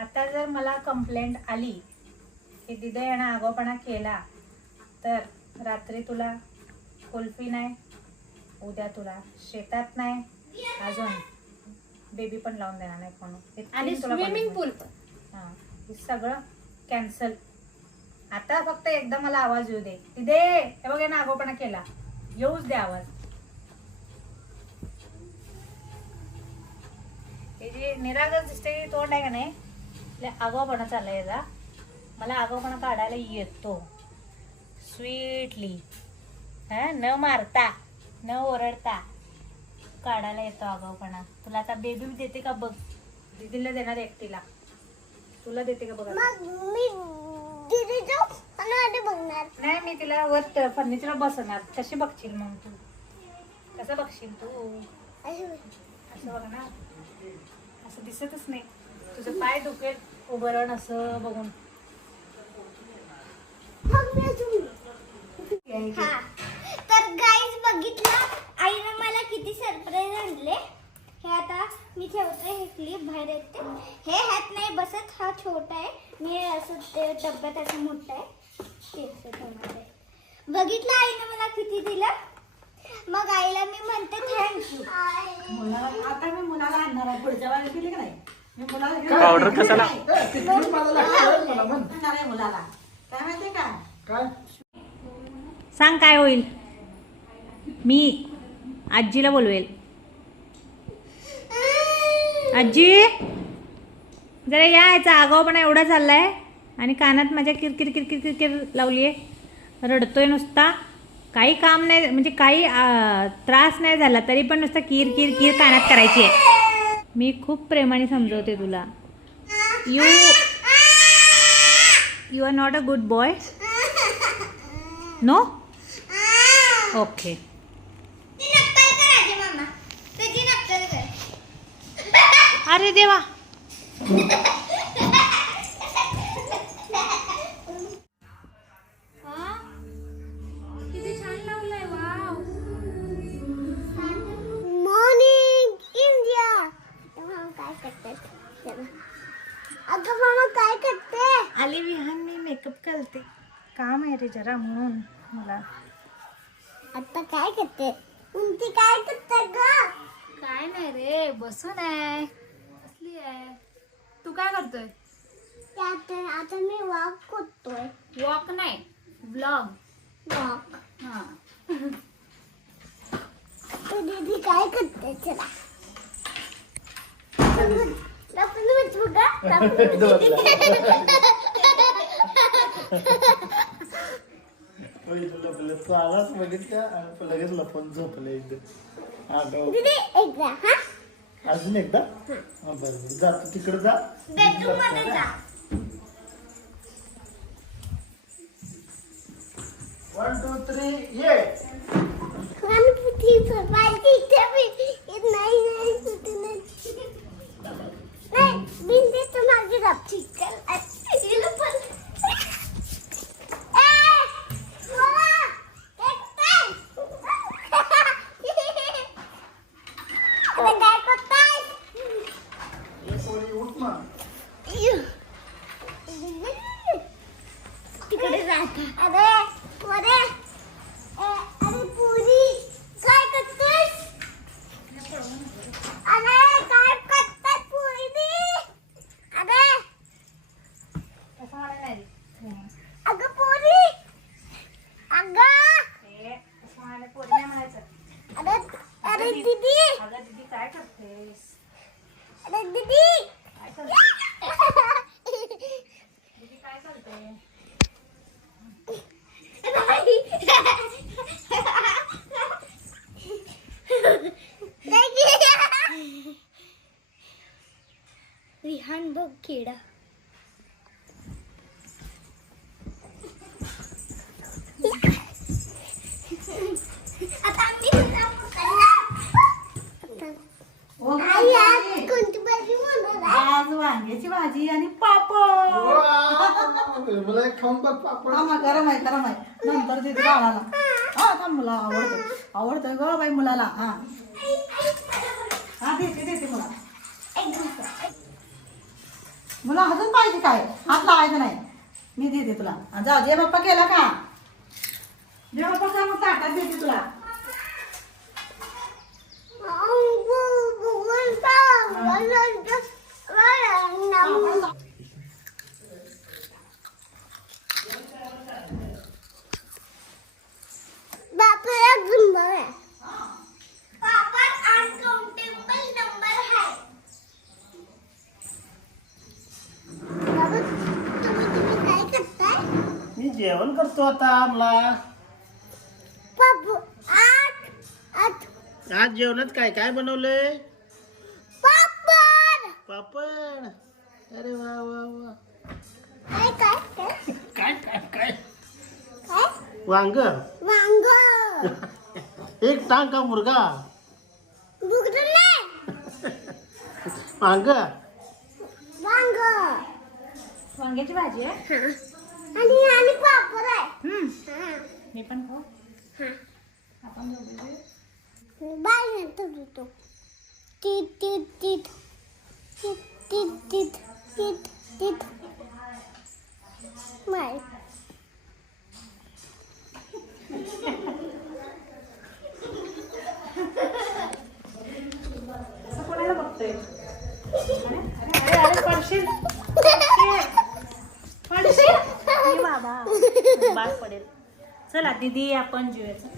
आता जर मला कंप्लेंट आली की दिदे यानं आगोपणा केला तर रात्री तुला कुल्फी नाही उद्या तुला शेतात नाही अजून बेबी पण लावून देणार नाही म्हणून आणि स्विमिंग. पूल पण. हा हे सगळं कॅन्सल आता फक्त एकदा मला आवाज येऊ दे. दिदे हे बघ यानं आगोपणा केला. येऊच दे आवाज. हे जे निरागस दिसते तोंड आहे का नाही? लय आगाऊपणा चाललाय याचा मला आगाऊपणा काढायला येतो. स्वीटली हा न मारता न ओरडता काढायला येतो आगाऊपणा तुला आता बेबी देते का बघ? दिदीला देणार एकटीला. तुला देते का बघ आता? मग मी दिदी जाऊ आणि आधी बघणार. नाही मी तिला वर फर्निचर बसवणार. कशी बघशील मग तू. कसं बघशील तू. असं. असं बघ ना असं दिसतच नाही. तुझं पाय दुखेल उभं राहून असं बघून. मग मी अजून हा. तर गाईज बघितलं? आईने मला किती सरप्राईज आणले. हे आता मी ठेवते हे क्लिप बाहेर येते. हे ह्यात नाही बसत हा छोटा आहे. मी हे असं ते डब्यात असं मोठं आहे. ते असं ठेवणार आहे. बघितलं आईने मला किती दिलं? मग आईला मी म्हणते थँक्यू मुलाला आता मी मुलाला आणणार आहे. पुढच्या वेळेला केली का नाही? पावडर कशाला? मुलाला? काय माहितीये का? काय? सांग काय होईल? मी आजीला बोलवेल. आजी जरा या याचा आगाऊपणा एवढा चाललाय आणि कानात माझ्या किरकिर किरकिर किरकिर लावली आहे रडतोय नुसता. काही काम नाही म्हणजे काही त्रास नाही झाला तरी पण नुसता किर किर किर कानात करायची आहे मी खूप प्रेमाने समजवते तुला. You you are not a good boy no okay अरे देवा. करते काम आहे रे जरा म्हणून मला. आता काय करते? उंची काय करते ग? काय नाही रे बसून आहे. बसली आहे. तू काय करतोय? त्यात आता मी वॉक करतोय. वॉक नाही ब्लॉग वॉक हा. तू दीदी काय करते? चला. लपून का? लपून होय, तुला पहिले तू आलाच बघितल्या आणि तू लगेच लपून झोपले इथे. हा गाव. हा? अजून एकदा? हा. बरं बरं. जा तू तिकडे जा. बेडरूममध्ये जा. वन टू थ्री ये. ती फरमाईशी इथे मी नाही नाही कुठे नाही नाही बिंदी तू मागे जा ठीक कर तिला पण ए, बोला, एकटाय. आता काय करताय? ये कोणी उठ ना तिकडे जात अरे अरे ए, अरे पुरी काय करतेस अरे काय करताय पुरी अरे कसं म्हणायला नाही अगं पुरी अगं हे कसं म्हणायला पोरी नाही म्हणायचं अरे अरे दीदी अगं दीदी काय करतेस अरे दीदी काय करते दीदी काय करते विहान बघ किडा? आज वांग्याची भाजी आणि पापड मला एक खाऊन बघ पापड. गरम आहे गरम आहे. नंतर तिथे बाळाला हा थांब मुला आवडतं. आवडतं ग बाई मुलाला. हा. हा देते देते मुला. मला अजून पाहिजे काय? हात लावायचा नाही? मी देते तुला. आणि जा जे बाप्पा केला का? जे बाप्पा काय मग ताटात देते तुला बापाला नंबर आहे बाबा अनकाउंटेबल नंबर आहे बाबा तुम्ही तुम्ही काय करताय मी जेवण करतो आता मला बाबू आठ आठ आज जेवणात काय काय बनवलंय? पापड. पापड. अरे वा वा वा. काय काय काय? वांग. वांग. एक टांग का मुर्गा? नाही वांग. वांग. वांग्याची भाजी आहे? हा. आणि आणि पापड आहे हम्म. हा. मी पण खाऊ. हा. आपण बाय नंतर देतो टीट टीट टीट टीट टीट टीट टीट टीट बाय. कोणाला बघतोय? पार पडेल. चला दिदी आपण जेवायचं